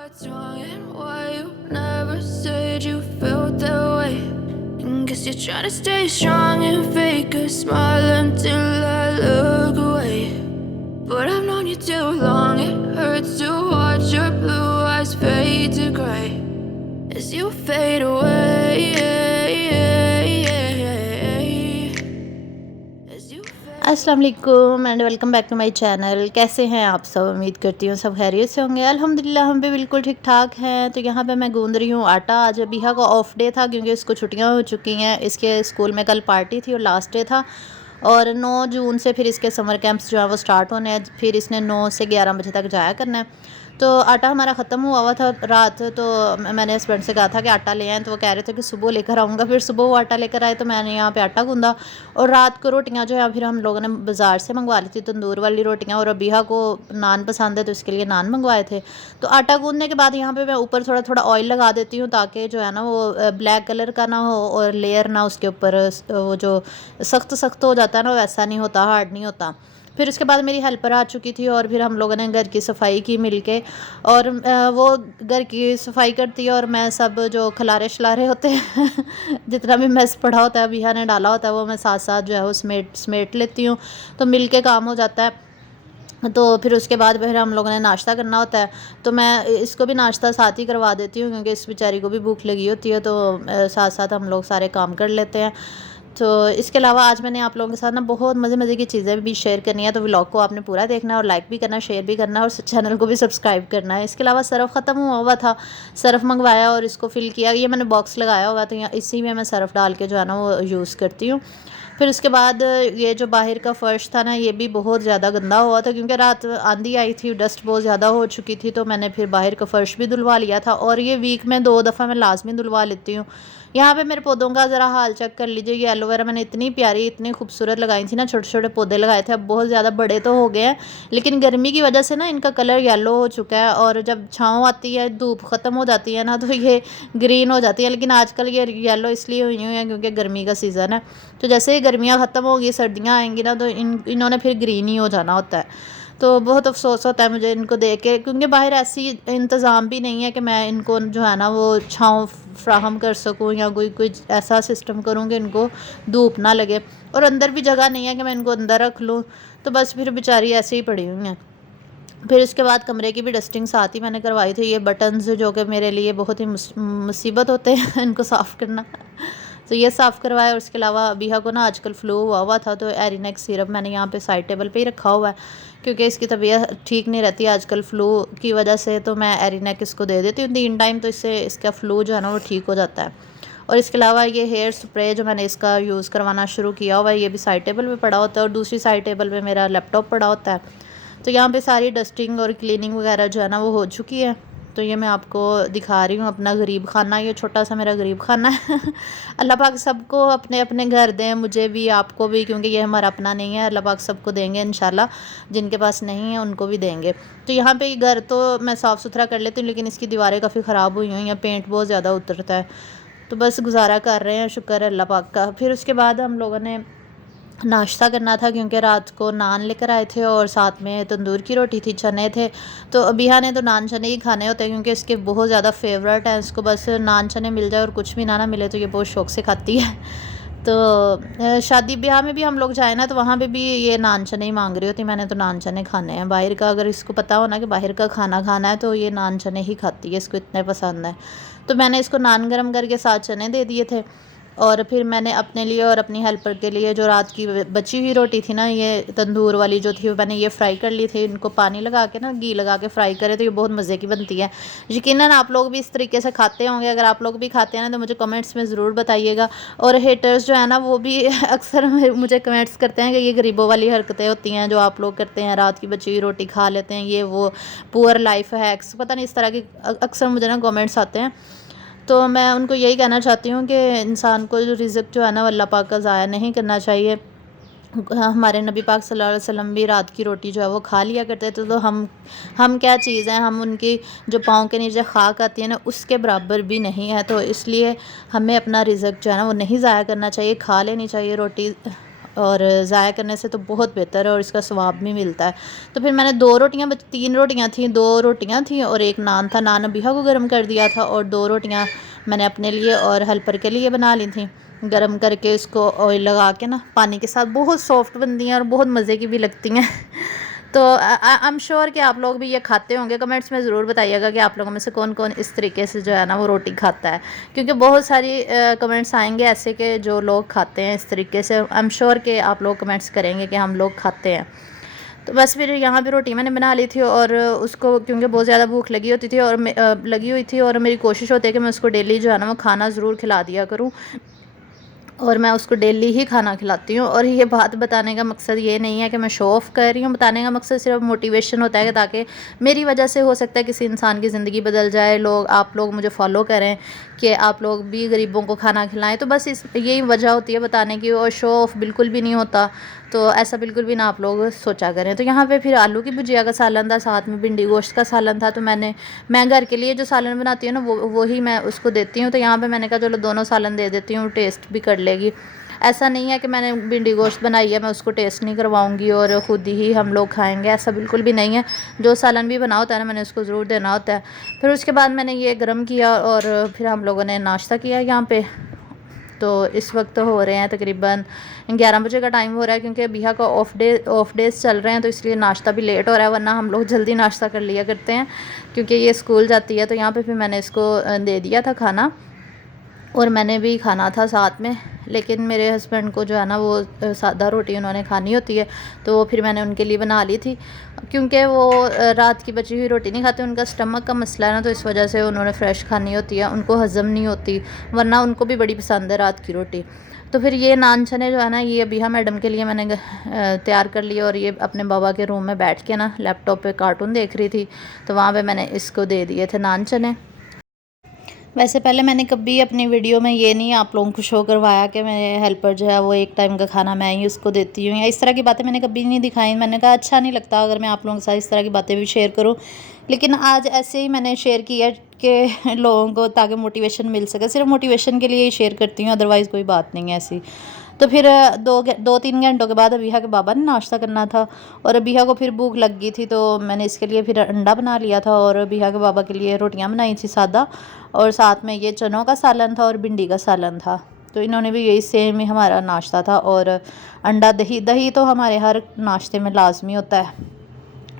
What's wrong and why you never said you felt that way? And guess you're trying to stay strong and fake a smile until I look away. But I've known you too long, it hurts to watch your blue eyes fade to gray as you fade away. As you fade. अस्सलाम वालेकुम and welcome back to my channel. कैसे हैं आप सब? उम्मीद करती हूँ सब खैरियत से होंगे। अल्हम्दुलिल्लाह हम भी बिल्कुल ठीक ठाक हैं। तो यहाँ पे मैं गूंद रही हूँ आटा। आज अबीहा का ऑफ डे था क्योंकि इसको छुट्टियाँ हो चुकी हैं। इसके स्कूल में कल पार्टी थी और लास्ट डे था और 9 जून से फिर इसके समर कैंप्स जो है वो स्टार्ट होने हैं। फिर इसने 9 से 11 बजे तक जाया करना है। तो आटा हमारा ख़त्म हुआ था रात, तो मैंने हस्बैंड से कहा था कि आटा ले आएँ, तो वो कह रहे थे कि सुबह लेकर आऊँगा। फिर सुबह वो आटा लेकर आए तो मैंने यहाँ पे आटा गूँधा और रात को रोटियाँ जो है फिर हम लोगों ने बाज़ार से मंगवा ली थी, तंदूर वाली रोटियाँ। और अबीहा को नान पसंद है तो इसके लिए नान मंगवाए थे। तो आटा गूँधने के बाद यहाँ पे मैं ऊपर थोड़ा थोड़ा ऑयल लगा देती हूँ ताकि जो है ना वो ब्लैक कलर का ना हो और लेयर ना उसके ऊपर वो जो सख्त सख्त हो जाता है ना वैसा नहीं होता, हार्ड नहीं होता। फिर उसके बाद मेरी हेल्पर आ चुकी थी और फिर हम लोगों ने घर की सफाई की मिलके। और वो घर की सफाई करती है और मैं सब जो खलारे शलारे होते हैं जितना भी मैस पड़ा होता है अबीहा ने डाला होता है वो मैं साथ साथ जो है वो समेट समेट लेती हूँ, तो मिल के काम हो जाता है। तो फिर उसके बाद फिर हम लोगों ने नाश्ता करना होता है, तो मैं इसको भी नाश्ता साथ ही करवा देती हूँ क्योंकि इस बेचारी को भी भूख लगी होती है। तो साथ साथ हम लोग सारे काम कर लेते हैं। तो इसके अलावा आज मैंने आप लोगों के साथ ना बहुत मज़े मज़े की चीज़ें भी शेयर करनी है, तो व्लॉग को आपने पूरा देखना है और लाइक भी करना, शेयर भी करना और चैनल को भी सब्सक्राइब करना है। इसके अलावा सर्फ़ ख़त्म हुआ था, सर्फ़ मंगवाया और इसको फ़िल किया। ये मैंने बॉक्स लगाया हुआ तो यहाँ इसी में मैं सर्फ़ डाल के जो है ना वो यूज़ करती हूँ। फिर उसके बाद ये जो बाहर का फ़र्श था ना ये भी बहुत ज़्यादा गंदा हुआ था क्योंकि रात आंधी आई थी, डस्ट बहुत ज़्यादा हो चुकी थी। तो मैंने फिर बाहर का फ़र्श भी धुलवा लिया था और ये वीक में 2 दफ़ा मैं लाजमी धुलवा लेती हूँ। यहाँ पे मेरे पौधों का ज़रा हाल चेक कर लीजिए। ये एलोवेरा मैंने इतनी प्यारी इतनी खूबसूरत लगाई थी ना, छोटे छोटे पौधे लगाए थे, अब बहुत ज़्यादा बड़े तो हो गए हैं लेकिन गर्मी की वजह से ना इनका कलर येलो हो चुका है और जब छाँव आती है धूप ख़त्म हो जाती है ना तो ये ग्रीन हो जाती है। लेकिन आजकल ये येलो इसलिए हुई हुई हैं क्योंकि गर्मी का सीज़न है। तो जैसे ही गर्मियाँ ख़त्म होगी सर्दियाँ आएंगी ना तो इन्होंने फिर ग्रीन ही हो जाना होता है। तो बहुत अफ़सोस होता है मुझे इनको देख के क्योंकि बाहर ऐसी इंतज़ाम भी नहीं है कि मैं इनको जो है ना वो छाँव फ्राहम कर सकूँ या कोई ऐसा सिस्टम करूँ कि इनको धूप ना लगे। और अंदर भी जगह नहीं है कि मैं इनको अंदर रख लूँ, तो बस फिर बेचारी ऐसे ही पड़ी हुई हैं। फिर उसके बाद कमरे की भी डस्टिंग साथ ही मैंने करवाई थी। ये बटन्स जो कि मेरे लिए बहुत ही मुसीबत होते हैं इनको साफ़ करना, तो ये साफ़ करवाया। और उसके अलावा अबीहा को ना आजकल फ्लू हुआ था तो एरिनेक्स सिरप मैंने यहाँ पे साइड टेबल पे ही रखा हुआ है क्योंकि इसकी तबीयत ठीक नहीं रहती आजकल फ्लू की वजह से। तो मैं एरिनेक इसको दे देती हूँ 3 टाइम, तो इससे इसका फ्लू जो है ना वो ठीक हो जाता है। और इसके अलावा ये हेयर स्प्रे जो मैंने इसका यूज़ करवाना शुरू किया हुआ है ये भी साइड टेबल पे पड़ा होता है और दूसरी साइड टेबल पे मेरा लैपटॉप पड़ा होता है। तो यहाँ पे सारी डस्टिंग और क्लीनिंग वगैरह जो है ना वो हो चुकी है। तो ये मैं आपको दिखा रही हूँ अपना गरीब खाना, ये छोटा सा मेरा गरीब खाना है अल्लाह पाक सबको अपने अपने घर दें, मुझे भी आपको भी, क्योंकि ये हमारा अपना नहीं है। अल्लाह पाक सबको देंगे इंशाल्लाह, जिनके पास नहीं है उनको भी देंगे। तो यहाँ पे घर तो मैं साफ़ सुथरा कर लेती हूँ लेकिन इसकी दीवारें काफ़ी ख़राब हुई हुई हैं, पेंट बहुत ज़्यादा उतरता है, तो बस गुजारा कर रहे हैं, शुक्र है अल्लाह पाक का। फिर उसके बाद हम लोगों ने नाश्ता करना था क्योंकि रात को नान लेकर आए थे और साथ में तंदूर की रोटी थी, चने थे। तो अबीहा ने तो नान चने ही खाने होते हैं क्योंकि इसके बहुत ज़्यादा फेवरेट हैं, इसको बस नान चने मिल जाए और कुछ भी ना मिले तो ये बहुत शौक़ से खाती है तो शादी ब्याह में भी हम लोग जाए ना तो वहाँ पे भी ये नान चने ही मांग रही होती, मैंने तो नान चने खाने हैं। बाहर का अगर इसको पता हो ना कि बाहर का खाना खाना है तो ये नान चने ही खाती है, इसको इतने पसंद है। तो मैंने इसको नान गरम करके साथ चने दे दिए थे और फिर मैंने अपने लिए और अपनी हेल्पर के लिए जो रात की बची हुई रोटी थी ना, ये तंदूर वाली जो थी मैंने ये फ्राई कर ली थी। इनको पानी लगा के ना घी लगा के फ्राई करे तो ये बहुत मज़े की बनती है। यकीनन आप लोग भी इस तरीके से खाते होंगे, अगर आप लोग भी खाते हैं ना तो मुझे कमेंट्स में ज़रूर बताइएगा। और हेटर्स जो है ना वो भी अक्सर मुझे कमेंट्स करते हैं कि ये गरीबों वाली हरकतें होती हैं जो आप लोग करते हैं, रात की बची हुई रोटी खा लेते हैं, ये वो पुअर लाइफ हैक्स, पता नहीं इस तरह के अक्सर मुझे ना कमेंट्स आते हैं। तो मैं उनको यही कहना चाहती हूँ कि इंसान को जो रिज़्क़ जो है ना अल्लाह पाक का ज़ाया नहीं करना चाहिए। हमारे नबी पाक सल्लल्लाहु अलैहि वसल्लम भी रात की रोटी जो है वो खा लिया करते थे। तो हम क्या चीज़ हैं, हम उनकी जो पाँव के नीचे खाक आती है ना उसके बराबर भी नहीं है। तो इसलिए हमें अपना रिज़्क़ जो है ना वो नहीं ज़ाया करना चाहिए, खा लेनी चाहिए रोटी। और ज़ाया करने से तो बहुत बेहतर है और इसका स्वाब भी मिलता है। तो फिर मैंने 2 रोटियाँ 3 रोटियाँ थी, 2 रोटियाँ थी और 1 नान था। नान अबीहा को गर्म कर दिया था और 2 रोटियाँ मैंने अपने लिए और हेल्पर के लिए बना ली थी। गर्म करके इसको ऑयल लगा के ना पानी के साथ बहुत सॉफ्ट बनती हैं और बहुत मज़े की भी लगती हैं। तो आई एम श्योर कि आप लोग भी ये खाते होंगे। कमेंट्स में ज़रूर बताइएगा कि आप लोगों में से कौन कौन इस तरीके से जो है ना वो रोटी खाता है, क्योंकि बहुत सारी कमेंट्स आएंगे ऐसे कि जो लोग खाते हैं इस तरीके से। आई एम श्योर कि आप लोग कमेंट्स करेंगे कि हम लोग खाते हैं। तो बस फिर यहाँ पे रोटी मैंने बना ली थी और उसको क्योंकि बहुत ज़्यादा भूख लगी होती थी और लगी हुई थी और मेरी कोशिश होती है कि मैं उसको डेली जो है ना वो खाना ज़रूर खिला दिया करूँ और मैं उसको डेली ही खाना खिलाती हूँ। और ये बात बताने का मकसद ये नहीं है कि मैं शो ऑफ़ कर रही हूँ, बताने का मकसद सिर्फ मोटिवेशन होता है कि ताकि मेरी वजह से हो सकता है किसी इंसान की ज़िंदगी बदल जाए, आप लोग मुझे फॉलो करें कि आप लोग भी गरीबों को खाना खिलाएं। तो बस यही वजह होती है बताने की, और शो ऑफ़ बिल्कुल भी नहीं होता। तो ऐसा बिल्कुल भी ना आप लोग सोचा करें। तो यहाँ पे फिर आलू की भुजिया का सालन था, साथ में भिंडी गोश्त का सालन था। तो मैं घर के लिए जो सालन बनाती हूँ ना वो ही मैं उसको देती हूँ। तो यहाँ पे मैंने कहा चलो दोनों सालन दे देती हूँ, टेस्ट भी कर लेगी। ऐसा नहीं है कि मैंने भिंडी गोश्त बनाई है मैं उसको टेस्ट नहीं करवाऊँगी और ख़ुद ही हम लोग खाएँगे, ऐसा बिल्कुल भी नहीं है। जो सालन भी बना होता है ना मैंने उसको ज़रूर देना होता है। फिर उसके बाद मैंने ये गर्म किया और फिर हम लोगों ने नाश्ता किया यहाँ पे। तो इस वक्त हो रहे हैं तकरीबन 11 बजे का टाइम हो रहा है, क्योंकि अबीहा का ऑफ डेज़ चल रहे हैं तो इसलिए नाश्ता भी लेट हो रहा है, वरना हम लोग जल्दी नाश्ता कर लिया करते हैं क्योंकि ये स्कूल जाती है। तो यहाँ पे फिर मैंने इसको दे दिया था खाना और मैंने भी खाना था साथ में, लेकिन मेरे हस्बैंड को जो है ना वो सादा रोटी उन्होंने खानी होती है तो वो फिर मैंने उनके लिए बना ली थी, क्योंकि वो रात की बची हुई रोटी नहीं खाते, उनका स्टमक का मसला है ना, तो इस वजह से उन्होंने फ़्रेश खानी होती है, उनको हज़म नहीं होती, वरना उनको भी बड़ी पसंद है रात की रोटी। तो फिर ये नान चने जो है ना ये अबीहा मैडम के लिए मैंने तैयार कर लिया और ये अपने बाबा के रूम में बैठ के ना लैपटॉप पे कार्टून देख रही थी, तो वहाँ पे मैंने इसको दे दिए थे नान चने। वैसे पहले मैंने कभी अपनी वीडियो में ये नहीं आप लोगों को शो करवाया कि मेरे हेल्पर जो है वो एक टाइम का खाना मैं ही उसको देती हूँ, या इस तरह की बातें मैंने कभी नहीं दिखाई। मैंने कहा अच्छा नहीं लगता अगर मैं आप लोगों के साथ इस तरह की बातें भी शेयर करूँ, लेकिन आज ऐसे ही मैंने शेयर किया कि लोगों को ताकि मोटिवेशन मिल सके, सिर्फ मोटिवेशन के लिए ही शेयर करती हूँ, अदरवाइज़ कोई बात नहीं है ऐसी। तो फिर 2-3 घंटों के बाद अबीहा के बाबा ने नाश्ता करना था और अबीहा को फिर भूख लग गई थी, तो मैंने इसके लिए फिर अंडा बना लिया था और अबीहा के बाबा के लिए रोटियां बनाई थी सादा, और साथ में ये चनों का सालन था और भिंडी का सालन था। तो इन्होंने भी यही सेम ही हमारा नाश्ता था। और अंडा दही तो हमारे हर नाश्ते में लाजमी होता है।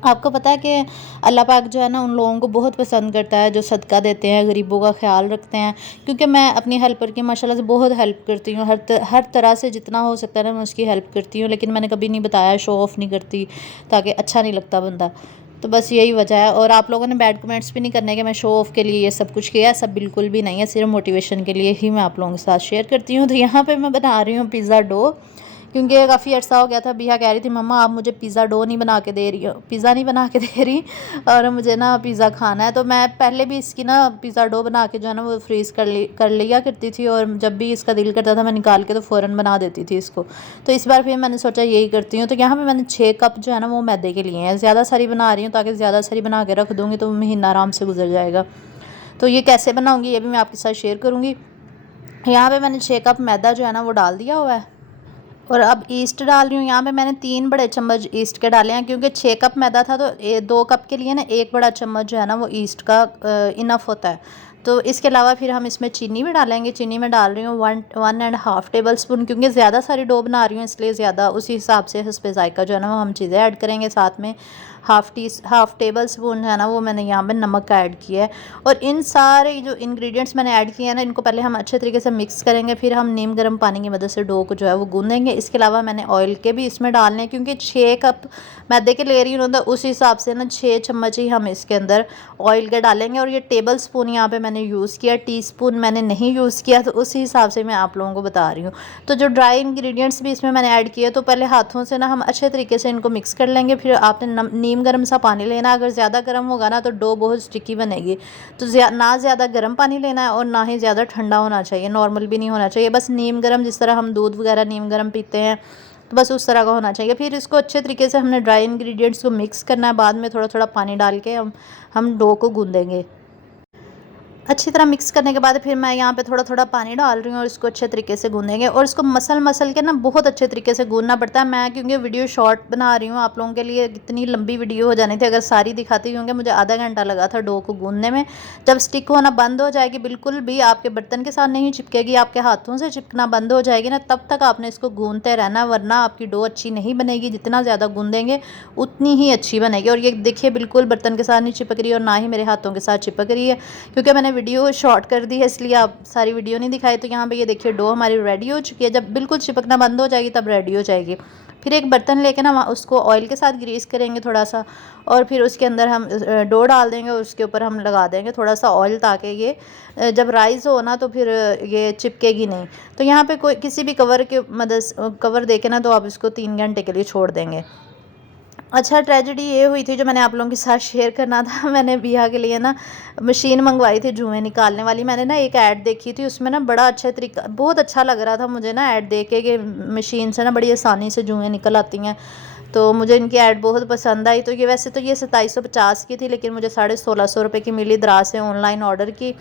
आपको पता है कि अल्लाह पाक जो है ना उन लोगों को बहुत पसंद करता है जो सदका देते हैं, गरीबों का ख्याल रखते हैं। क्योंकि मैं अपनी हेल्पर की माशाल्लाह से बहुत हेल्प करती हूँ, हर तरह से जितना हो सकता है ना मैं उसकी हेल्प करती हूँ, लेकिन मैंने कभी नहीं बताया, शो ऑफ़ नहीं करती ताकि अच्छा नहीं लगता बंदा। तो बस यही वजह है। और आप लोगों ने बैड कमेंट्स भी नहीं करने कि मैं शो ऑफ़ के लिए ये सब कुछ किया, सब बिल्कुल भी नहीं है, सिर्फ मोटिवेशन के लिए ही मैं आप लोगों के साथ शेयर करती हूँ। तो यहाँ पे मैं बना रही हूँ पिज़्ज़ा डो, क्योंकि काफ़ी अर्सा हो गया था। बिहा कह रही थी मम्मा आप मुझे पिज़्ज़ा डो नहीं बना के दे रही हो, पिज़्ज़ा नहीं बना के दे रही और मुझे ना पिज़्ज़ा खाना है। तो मैं पहले भी इसकी ना पिज़्ज़ा डो बना के जो है ना वो फ्रीज़ कर लिया करती थी, और जब भी इसका दिल करता था मैं निकाल के तो फ़ौरन बना देती थी इसको। तो इस बार फिर मैंने सोचा यही करती हूँ। तो यहाँ पे मैंने 6 कप जो है ना वो मैदे के लिए हैं, ज़्यादा सारी बना रही हूँ ताकि ज़्यादा सारी बना के रख दूँगी तो महीना आराम से गुजर जाएगा। तो ये कैसे बनाऊँगी ये भी मैं आपके साथ शेयर करूँगी। यहाँ पे मैंने 6 कप मैदा जो है ना वो डाल दिया हुआ है और अब ईस्ट डाल रही हूँ। यहाँ पे मैंने 3 बड़े चम्मच ईस्ट के डाले हैं, क्योंकि 6 कप मैदा था तो 2 कप के लिए ना 1 बड़ा चम्मच जो है ना वो ईस्ट का इनफ होता है। तो इसके अलावा फिर हम इसमें चीनी भी डालेंगे। चीनी में डाल रही हूँ 1.5 टेबल स्पून, क्योंकि ज़्यादा सारी डो बना रही हूँ इसलिए ज़्यादा उसी हिसाब से हस्बे जायका जो है ना वो हम चीज़ें ऐड करेंगे। साथ में हाफ़ टेबल स्पून है ना वो मैंने यहाँ पे नमक ऐड किया है। और इन सारे जो इंग्रेडिएंट्स मैंने ऐड किए हैं ना इनको पहले हम अच्छे तरीके से मिक्स करेंगे, फिर हम नीम गर्म पानी की मदद से डो को जो है वो गूँधेंगे। इसके अलावा मैंने ऑयल के भी इसमें डालने हैं, क्योंकि 6 कप मैदे के ले रही हूँ तो उस हिसाब से ना 6 चम्मच ही हम इसके अंदर ऑयल के डालेंगे। और ये टेबल स्पून यहाँ पे मैंने यूज़ किया, टीस्पून मैंने नहीं यूज़ किया, तो उसी हिसाब से मैं आप लोगों को बता रही हूँ। तो जो ड्राई इंग्रेडिएंट्स भी इसमें मैंने ऐड किए, तो पहले हाथों से ना हम अच्छे तरीके से इनको मिक्स कर लेंगे। फिर आपने नीम गर्म सा पानी लेना, अगर ज़्यादा गर्म होगा ना तो डो बहुत स्टिकी बनेगी। तो ना ज़्यादा गर्म पानी लेना है और ना ही ज़्यादा ठंडा होना चाहिए, नॉर्मल भी नहीं होना चाहिए, बस नीम गर्म, जिस तरह हम दूध वगैरह नीम गर्म पीते हैं तो बस उस तरह का होना चाहिए। फिर इसको अच्छे तरीके से हमने ड्राई इंग्रेडिएंट्स को मिक्स करना है, बाद में थोड़ा थोड़ा पानी डाल के हम डो को गूँधेंगे। अच्छी तरह मिक्स करने के बाद फिर मैं यहाँ पे थोड़ा थोड़ा पानी डाल रही हूँ और इसको अच्छे तरीके से गूँधेंगे। और इसको मसल के ना बहुत अच्छे तरीके से गूँधना पड़ता है। मैं क्योंकि वीडियो शॉर्ट बना रही हूँ आप लोगों के लिए, इतनी लंबी वीडियो हो जानी थी अगर सारी दिखाती, क्योंकि मुझे आधा घंटा लगा था डो को गूँधने में। जब स्टिक होना बंद हो जाएगी, बिल्कुल भी आपके बर्तन के साथ नहीं चिपकेगी, आपके हाथों से चिपकना बंद हो जाएगी ना, तब तक आपने इसको गूँधते रहना, वरना आपकी डो अच्छी नहीं बनेगी। जितना ज़्यादा गूँधेंगे उतनी ही अच्छी बनेगी। और ये देखिए बिल्कुल बर्तन के साथ नहीं चिपक रही और ना ही मेरे हाथों के साथ चिपक रही है, क्योंकि मैंने वीडियो शॉर्ट कर दी है इसलिए आप सारी वीडियो नहीं दिखाई। तो यहाँ पे ये देखिए डो हमारी रेडी हो चुकी है। जब बिल्कुल चिपकना बंद हो जाएगी तब रेडी हो जाएगी। फिर एक बर्तन लेके ना उसको ऑयल के साथ ग्रीस करेंगे थोड़ा सा, और फिर उसके अंदर हम डो डाल देंगे और उसके ऊपर हम लगा देंगे थोड़ा सा ऑयल, ताकि ये जब राइस हो ना तो फिर ये चिपकेगी नहीं। तो यहाँ पे कोई किसी भी कवर के मदद कवर देके ना तो आप इसको 3 घंटे के लिए छोड़ देंगे। अच्छा, ट्रेजेडी ये हुई थी जो मैंने आप लोगों के साथ शेयर करना था। मैंने बिहा के लिए ना मशीन मंगवाई थी जुएँ निकालने वाली। मैंने ना एक ऐड देखी थी, उसमें ना बड़ा अच्छा तरीका, बहुत अच्छा लग रहा था मुझे ना ऐड देख के कि मशीन से ना बड़ी आसानी से जुएँ निकल आती हैं। तो मुझे इनकी ऐड बहुत पसंद आई। तो ये वैसे तो ये 2750 की थी, लेकिन मुझे 1650 रुपये की मिली दराज से ऑनलाइन ऑर्डर की।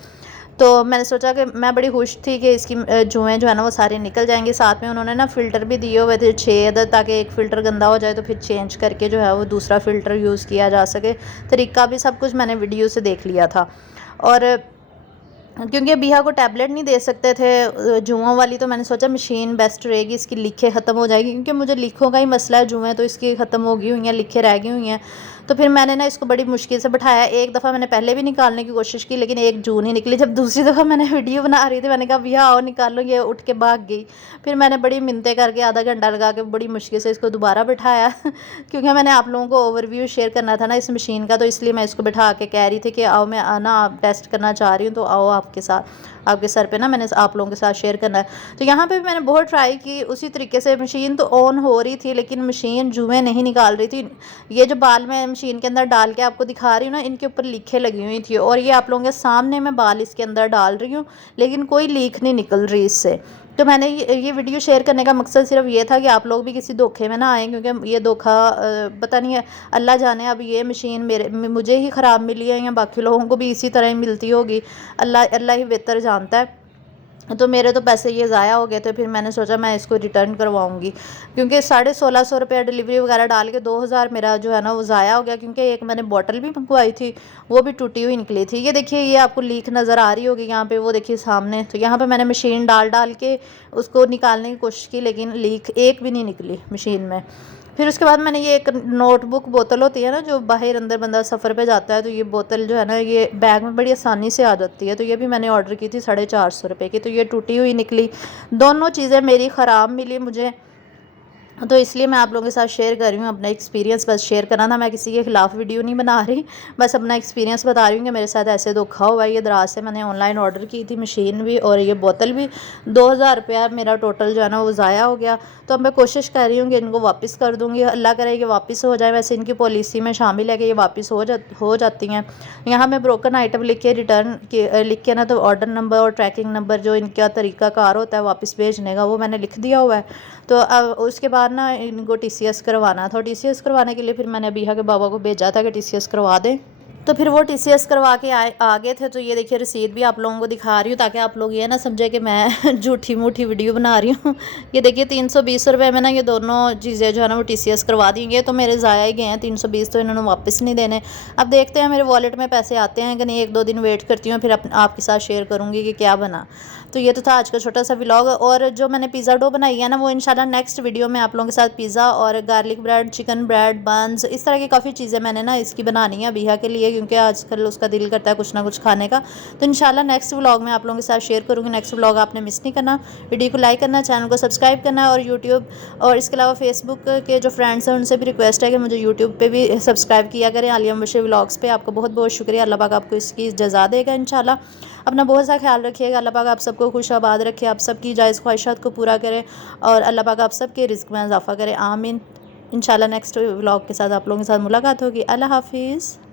तो मैंने सोचा कि मैं बड़ी खुश थी कि इसकी जुएँ जो है ना वो सारी निकल जाएंगी। साथ में उन्होंने ना फ़िल्टर भी दिए हुए थे 6 अदद, ताकि एक फ़िल्टर गंदा हो जाए तो फिर चेंज करके जो है वो दूसरा फ़िल्टर यूज़ किया जा सके। तरीका भी सब कुछ मैंने वीडियो से देख लिया था। और क्योंकि बिहा को टैबलेट नहीं दे सकते थे जुओं वाली, तो मैंने सोचा मशीन बेस्ट रहेगी, इसकी लीखें ख़त्म हो जाएगी, क्योंकि मुझे लीखों का ही मसला है। जुएँ तो इसकी ख़त्म हो गई हुई हैं, लीखें रह गई हुई हैं। तो फिर मैंने ना इसको बड़ी मुश्किल से बैठाया। एक दफ़ा मैंने पहले भी निकालने की कोशिश की, लेकिन एक जून ही निकली। जब दूसरी दफ़ा मैंने वीडियो बना रही थी, मैंने कहा बिहा आओ निकालो, ये उठ के भाग गई। फिर मैंने बड़ी मिन्नतें करके आधा घंटा लगा के बड़ी मुश्किल से इसको दोबारा बैठाया क्योंकि मैंने आप लोगों को ओवरव्यू शेयर करना था ना इस मशीन का, तो इसलिए मैं इसको बैठा के कह रही थी कि आओ, मैं ना आप टेस्ट करना चाह रही हूँ, तो आओ आपके साथ, आपके सर पे ना मैंने आप लोगों के साथ शेयर करना है। तो यहाँ पे भी मैंने बहुत ट्राई की उसी तरीके से। मशीन तो ऑन हो रही थी, लेकिन मशीन जुएँ नहीं निकाल रही थी। ये जो बाल मैं मशीन के अंदर डाल के आपको दिखा रही हूँ ना, इनके ऊपर लीखें लगी हुई थी, और ये आप लोगों के सामने मैं बाल इसके अंदर डाल रही हूँ, लेकिन कोई लीक नहीं निकल रही इससे। तो मैंने ये वीडियो शेयर करने का मकसद सिर्फ ये था कि आप लोग भी किसी धोखे में ना आएँ, क्योंकि ये धोखा पता नहीं है, अल्लाह जाने अब ये मशीन मुझे ही ख़राब मिली है या बाकी लोगों को भी इसी तरह ही मिलती होगी, अल्लाह ही बेहतर जानता है। तो मेरे तो पैसे ये ज़ाया हो गए थे। फिर मैंने सोचा मैं इसको रिटर्न करवाऊंगी, क्योंकि 1650 रुपये डिलीवरी वगैरह डाल के 2000 मेरा जो है ना वो ज़ाया हो गया। क्योंकि एक मैंने बॉटल भी मंगवाई थी, वो भी टूटी हुई निकली थी। ये देखिए, ये आपको लीक नज़र आ रही होगी यहाँ पे, वो देखिए सामने। तो यहाँ पे मैंने मशीन डाल के उसको निकालने की कोशिश की, लेकिन लीक एक भी नहीं निकली मशीन में। फिर उसके बाद मैंने ये एक नोटबुक बोतल होती है ना, जो बाहर अंदर बंदा सफ़र पे जाता है, तो ये बोतल जो है ना ये बैग में बड़ी आसानी से आ जाती है। तो ये भी मैंने ऑर्डर की थी 450 रुपये की, तो ये टूटी हुई निकली। दोनों चीज़ें मेरी ख़राब मिली मुझे, तो इसलिए मैं आप लोगों के साथ शेयर कर रही हूँ अपना एक्सपीरियंस। बस शेयर करना था, मैं किसी के ख़िलाफ़ वीडियो नहीं बना रही, बस अपना एक्सपीरियंस बता रही हूँ कि मेरे साथ ऐसे धोखा हुआ है। ये दराज से मैंने ऑनलाइन ऑर्डर की थी मशीन भी और ये बोतल भी। 2000 रुपया मेरा टोटल जो है ना वो ज़ाया हो गया। तो अब मैं कोशिश कर रही हूँ कि इनको वापस कर दूँगी, अल्लाह करे कि वापस हो जाए। वैसे इनकी पॉलिसी में शामिल है कि ये वापस हो जाती हैं। यहाँ मैं ब्रोकन आइटम लिख के रिटर्न लिख के ना, तो ऑर्डर नंबर और ट्रैकिंग नंबर जो इनका तरीक़ाकार होता है वापस भेजने का, वो मैंने लिख दिया हुआ है। तो अब उसके बाद ना इनको TCS करवाना था। TCS करवाने के लिए फिर मैंने अबीहा के बाबा को भेजा था कि TCS करवा दें। तो फिर वो TCS करवा के आ गए थे। तो ये देखिए रसीद भी आप लोगों को दिखा रही हूँ, ताकि आप लोग ये ना समझे कि मैं झूठी मूठी वीडियो बना रही हूँ। ये देखिए 320 रुपये में ना ये दोनों चीज़ें जो है ना वो TCS करवा दी। ये तो मेरे ज़ाया ही गए हैं 320, तो इन्होंने वापस नहीं देने। अब देखते हैं मेरे वॉलेट में पैसे आते हैं कि नहीं, 1-2 दिन वेट करती हूँ, फिर आपके साथ शेयर करूँगी कि क्या बना। तो ये तो था आज का छोटा सा व्लॉग। और जो मैंने पिज़्ज़ा डो बनाई है ना, वो इंशाल्लाह नेक्स्ट वीडियो में आप लोगों के साथ पिज़्ज़ा और गार्लिक ब्रेड, चिकन ब्रेड, बंस, इस तरह की काफ़ी चीज़ें मैंने ना इसकी बनानी है अबीहा के लिए, क्योंकि आजकल उसका दिल करता है कुछ ना कुछ खाने का। तो इंशाल्लाह नेक्स्ट व्लॉग में आप लोगों के साथ शेयर करूँगी। नेक्स्ट व्लॉग आपने मिस नहीं करना। वीडियो को लाइक करना, चैनल को सब्सक्राइब करना, और यूट्यूब और इसके अलावा फेसबुक के जो फ्रेंड्स हैं उनसे भी रिक्वेस्ट है कि मुझे यूट्यूब पर भी सब्सक्राइब किया करें, आलिया मुबशर व्लॉग्स पे। आपको बहुत बहुत शुक्रिया। अल्लाह पाक आपको इसकी जज़ा देगा इंशाल्लाह। अपना बहुत सा ख्याल रखिएगा। अल्लाह पाक आप सबको खुश आबाद रखे, आप सबकी जायज़ ख्वाहिशात को पूरा करे, और अल्लाह पाक आप सबके रिज़्क़ में इजाफ़ा करे, आमीन। इंशाल्लाह नेक्स्ट व्लॉग के साथ आप लोगों के साथ मुलाकात होगी। अल्लाह हाफ़िज़।